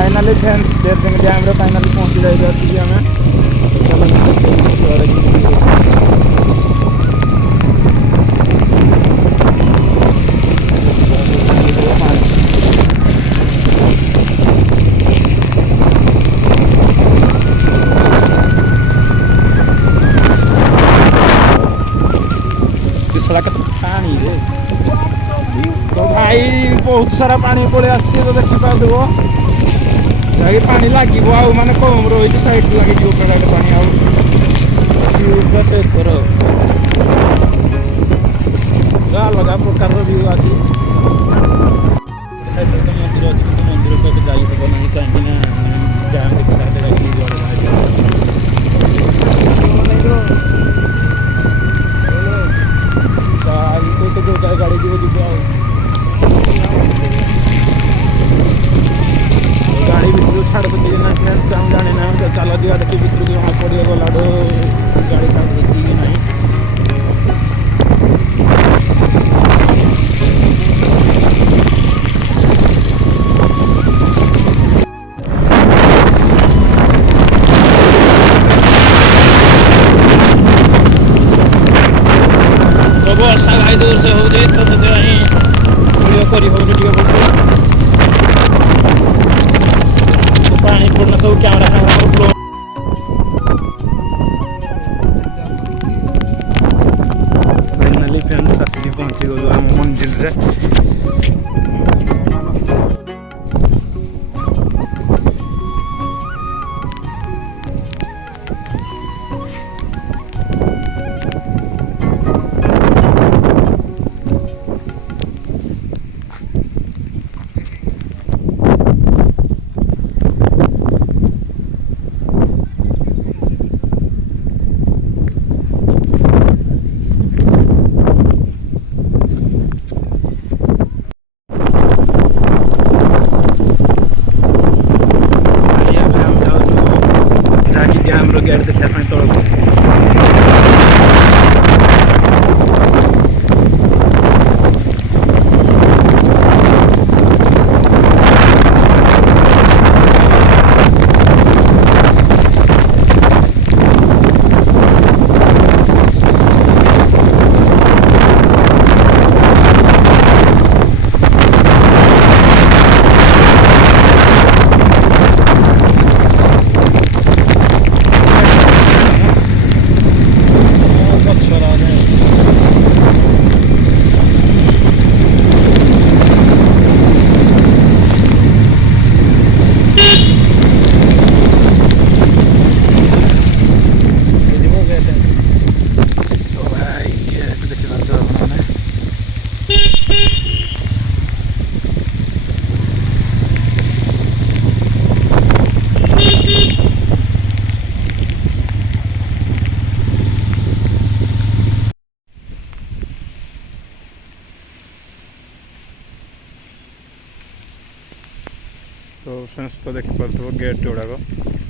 finally friends डेरसिंग dam रे finally पहुंची जाए आसिक आम सड़क पानी रे तो भाई बहुत सारा पानी पड़े आसती तो देखी पाद पानी लगे माने कम रही साइड लगे पानी आउ चेक कर अलग प्रकार व्यू अच्छी मंदिर अच्छी कि मंदिर को जाइए ना कहीं डैम देखी जो जाए गाड़ी जीव गाड़ी भितर छाड़ देते ना फ्रेंड्स हम जाने ना चल दिया देखिए भितर की जमा पड़े गला गाड़ी छाड़ देती कि नहीं वर्षा भाई दूर से हो जाए तो से वीडियो करी हो वीडियो भलसे तो पानी पड़ना सब कैमरा फाइनाली फ्रेंड्स आसिक पहुंची गलु आम मंजिल रे गेट देखा तौक तो फ्रेंड्स तो देखिए गेट गुड़ाक